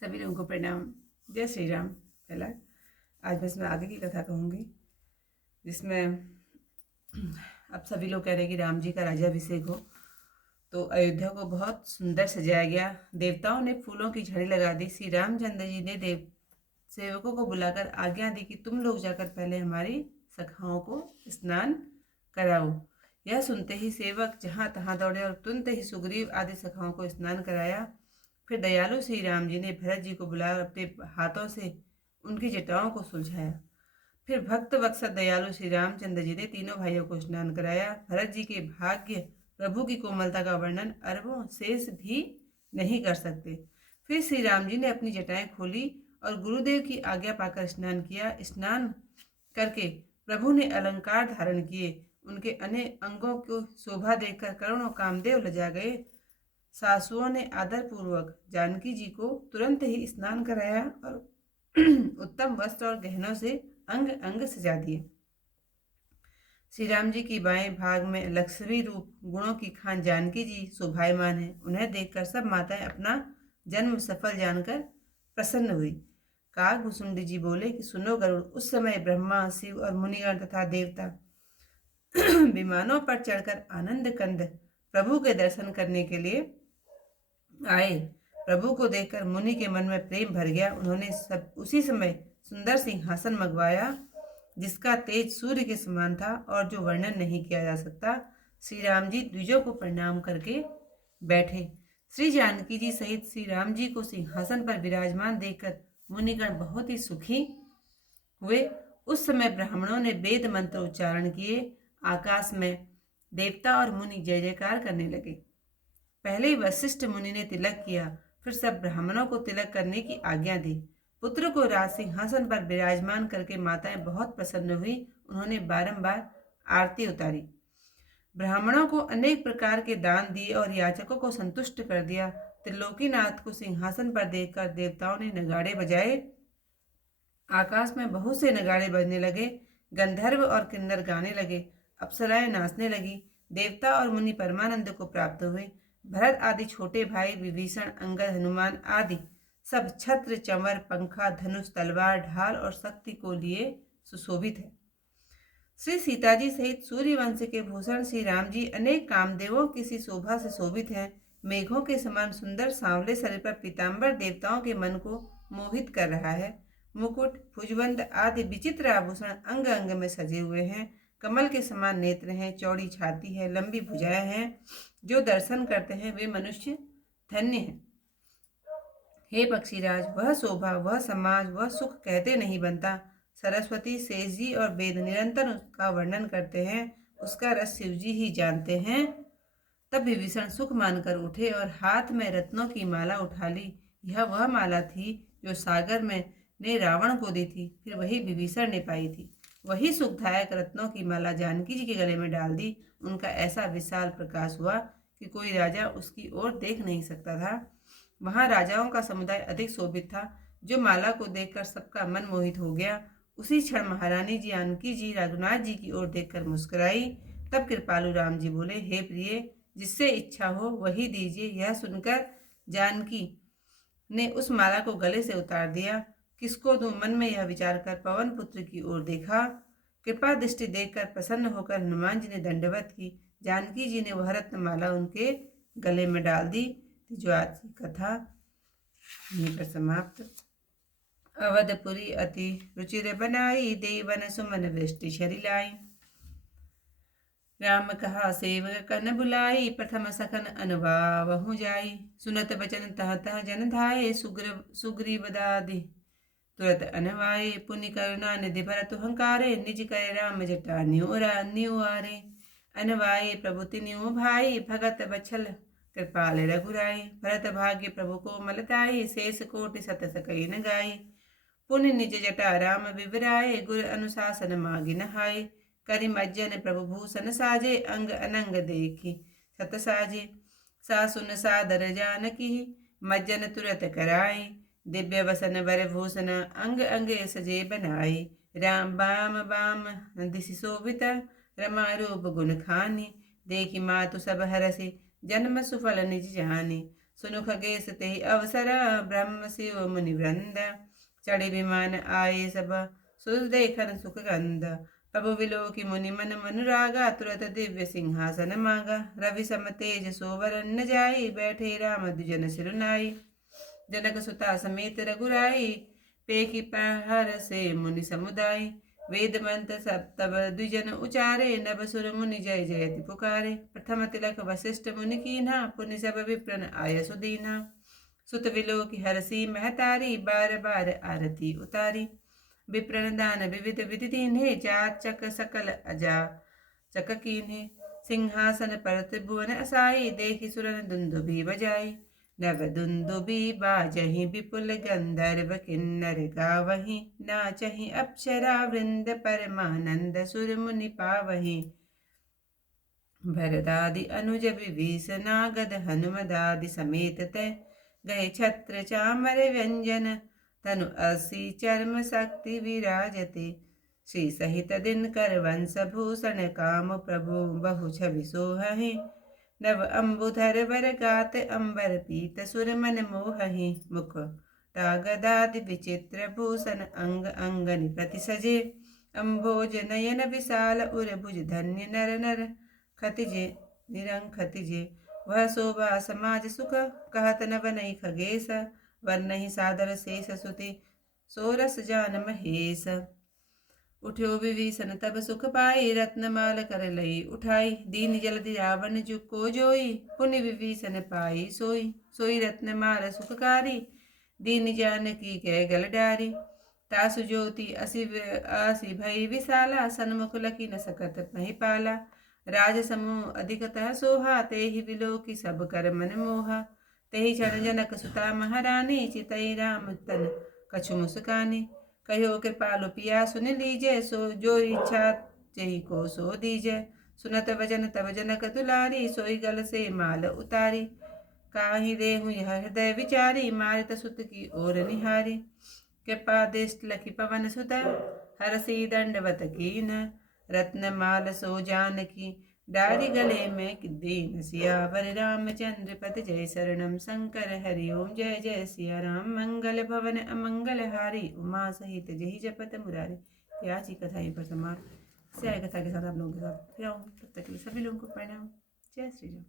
सभी लोगों को प्रणाम। जय श्री राम। पहला आज मैं इसमें आगे की कथा कहूँगी, जिसमें अब सभी लोग कह रहे हैं कि राम जी का राज्याभिषेक हो। तो अयोध्या को बहुत सुंदर सजाया गया। देवताओं ने फूलों की झड़ी लगा दी। श्री रामचंद्र जी ने देव सेवकों को बुलाकर आज्ञा दी कि तुम लोग जाकर पहले हमारी सखाओं को स्नान कराओ। यह सुनते ही सेवक जहाँ तहाँ दौड़े और तुरंत ही सुग्रीव आदि सखाओं को स्नान कराया। फिर दयालु श्री राम जी ने भरत जी को बुलाकर अपने हाथों से उनकी जटाओं को सुलझाया। फिर भक्त वत्सल दयालु श्री रामचंद्र जी ने तीनों भाइयों को स्नान कराया। भरत जी के भाग्य प्रभु की कोमलता का वर्णन अरबों शेष भी नहीं कर सकते। फिर श्री राम जी ने अपनी जटाएं खोली और गुरुदेव की आज्ञा पाकर स्नान किया। स्नान करके प्रभु ने अलंकार धारण किए। उनके अनेक अंगों को शोभा देखकर करोड़ों कामदेव लजा गए। सासुओं ने आदर पूर्वक जानकी जी को तुरंत ही स्नान कराया और उत्तम वस्त्र और गहनों से अंग अंग सजा दिए। श्री राम जी की बाएं भाग में लक्ष्मी रूप गुणों की खान जानकी जी शोभायमान है। उन्हें देखकर सब माताएं अपना जन्म सफल जानकर प्रसन्न हुई। काकभुसुंडी जी बोले कि सुनो गरुड़, उस समय ब्रह्मा, शिव और मुनिगण तथा देवता विमानों पर चढ़कर आनंद कंद प्रभु के दर्शन करने के लिए आए। प्रभु को देखकर मुनि के मन में प्रेम भर गया। उन्होंने सब उसी समय सुंदर सिंहासन मंगवाया, जिसका तेज सूर्य के समान था और जो वर्णन नहीं किया जा सकता। श्री राम जी द्विजों को प्रणाम करके बैठे। श्री जानकी जी सहित श्री राम जी को सिंहासन पर विराजमान देखकर मुनिगण बहुत ही सुखी हुए। उस समय ब्राह्मणों ने वेद मंत्र उच्चारण किए। आकाश में देवता और मुनि जय जयकार करने लगे। पहले वशिष्ठ मुनि ने तिलक किया, फिर सब ब्राह्मणों को तिलक करने की आज्ञा दी। पुत्र को राज सिंहासन पर विराजमान करके माताएं बहुत प्रसन्न हुई। उन्होंने बारंबार आरती उतारी, ब्राह्मणों को अनेक प्रकार के दान दिए और याचकों को संतुष्ट कर दिया। त्रिलोकीनाथ को सिंहासन पर देखकर देवताओं ने नगाड़े बजाए। आकाश में बहुत से नगाड़े बजने लगे। गंधर्व और किन्नर गाने लगे, अप्सराएं नाचने लगी। देवता और मुनि परमानंद को प्राप्त हुए। भरत आदि छोटे भाई विभीषण, अंगद, हनुमान आदि सब छत्र, चंवर, पंखा, धनुष, तलवार, ढाल और शक्ति को लिए सुशोभित है। श्री सीता जी सहित सूर्यवंश के भूषण श्री राम जी अनेक कामदेवों की सी शोभा से शोभित हैं। मेघों के समान सुंदर सांवले शरीर पर पीताम्बर देवताओं के मन को मोहित कर रहा है। मुकुट, भुजबंद आदि विचित्र आभूषण अंग अंग में सजे हुए हैं। कमल के समान नेत्र हैं, चौड़ी छाती है, लंबी भुजाएं हैं। जो दर्शन करते हैं वे मनुष्य धन्य हैं। हे पक्षीराज, वह शोभा, वह समाज, वह सुख कहते नहीं बनता। सरस्वती, शेष जी और वेद निरंतर उसका वर्णन करते हैं। उसका रस शिव जी ही जानते हैं। तब विभीषण सुख मानकर उठे और हाथ में रत्नों की माला उठा ली। यह वह माला थी जो सागर में ने रावण को दी थी, फिर वही विभीषण ने पाई थी। वही सुखदायक रत्नों की माला जानकी जी के गले में डाल दी। उनका ऐसा विशाल प्रकाश हुआ कि कोई राजा उसकी ओर देख नहीं सकता था। वहां राजाओं का समुदाय अधिक शोभित था, जो माला को देखकर सबका मन मोहित हो गया। उसी क्षण महारानी जी जानकी जी रघुनाथ जी की ओर देखकर मुस्कुराई। तब कृपालु राम जी बोले, हे प्रिय, जिससे इच्छा हो वही दीजिए। यह सुनकर जानकी ने उस माला को गले से उतार दिया। किसको दूं, मन में यह विचार कर पवन पुत्र की ओर देखा। कृपा दृष्टि देखकर प्रसन्न होकर हनुमान जी ने दंडवत की। जानकी जी ने वह रत्न माला उनके गले में डाल दी। जो आज की कथा यहीं पर समाप्त। अवधपुरी अति रुचिर बनाई, देवन सुमन वृष्टि छरि लाई। राम कहा सेवक कन बुलाई, प्रथम सखन अनुभावहु जाई। सुनत बचन तह तह जन धाये, सुग्रीव दादि तुरत अनवाये। पुनि करुणा निधि भरत हंकारे, निज करे राम जटा न्युआरे। अनवाये प्रभु तिन्यु भाई, भगत बछल कृपाल रघुराई। भरत भाग्य प्रभु को मलताई, शेष कोटि सत सकई न गाई। पुनि निज जटा राम विवराए, गुर अनुशासन मागि नहाय। करि मज्जन प्रभु भूषण साजे, अंग अनंग देखी सत साजे। सासुन सादर जानकी, मज्जन तुरत कराई। दिव्य वसन वर भूषण, अंग अंग सजे बनाई। राम बाम बाम दिशि शोभित, रमा रूप गुण खानी। देखी मातु सब हरसि, जन्म सुफल निज जानी। सुनु खगेश ते अवसर ब्रह्म शिव मुनि वृंद चढ़े विमान आए सब सुर देखन सुख गंध प्रभु विलो की मुनि मन मनुरागा तुरत दिव्य सिंहासन मांगा रवि सम तेज सोवरन न जाई बैठे राम दुजन सिरुनाई जनक सुता समेत रघुराई पेखी प्रहर से मुनि समुदाय वेद मंत्र सब तब द्विजन उचारे नभ सुर मुनि जय जयति पुकारे प्रथम तिलक वशिष्ठ मुनि कीन्हा पुनि सब विप्रन आय सुदीना सुत विलो की हरसी महतारी बार बार आरती उतारी विप्रन दान विविध विधि दीन्हे जात चक सकल अजा चक कीन्हे सिंहासन पर त्रिभुवन असाई देखी सुरन दुंदुभि बजाई नव दुंदुभि बाजहि विपुल गंधर्व किन्नर गावहि नाचहि अप्सरा वृंद परमानंद सुर मुनि पावहि भरदादि अनुज विभीषण गद हनुमदादि समेत तय गए छत्र चामर व्यंजन तनु असी चर्म शक्ति विराजते श्री सहित दिन कर वंश भूषण काम प्रभु बहु छवि सोहहि नव अम्बुधर वर गात अंबर पीत सुर मन मोहहि मुख तागदादि विचित्र भूषण अंग अंगनि प्रति सजे अम्भोज नयन विशाल उर भुज धन्य नर नर खतिजे निरंग खतिजे वह शोभा समाज सुख कहत न बनई खगेश वर्णहि सादर शेष सुति सोरस जान महेश उठ्यो विभीषण तब सुख पाई रत्नमाल कर लई उठाई दीन जल्दि रावण को जोई पुनि विभीषण पाई सोई सोई रत्नमाल सुखकारी दीन जानकी कै गल डारी तासु ज्योति आसी भई विशाला सन्मुख लकी न सकत मही पाला राज समूह अधिकतः सोहा तेहि विलो की सब कर मन मोहा तेहि क्षण जनक सुता महारानी चितई राम तन कछु मुस्कानी कहो कृपालु पिया सुन लीजे सो जो इच्छा जही को सो दीजे सुनत वचन तब जनक दुलारी सोई गल से माल उतारी काहि देहु यह हृदय विचारी मारित सुत की ओर निहारी कृपा दृष्ट लखी पवन सुत हरसी दंडवत कीन रत्नमाल सो जानकी डारी गले में दीन सियावर रामचंद्र पद जय शरणम शंकर हरि ओम जय जय सिया राम मंगल भवन अमंगल हारी उमा सहित जही जपत मुरारी। प्याजी कथा यहीं पर समाप्त। इसे कथा के साथ आप लोगों के साथ फिर आऊँगी, तब तक के लिए सभी लोगों को प्रणाम। जय श्री राम।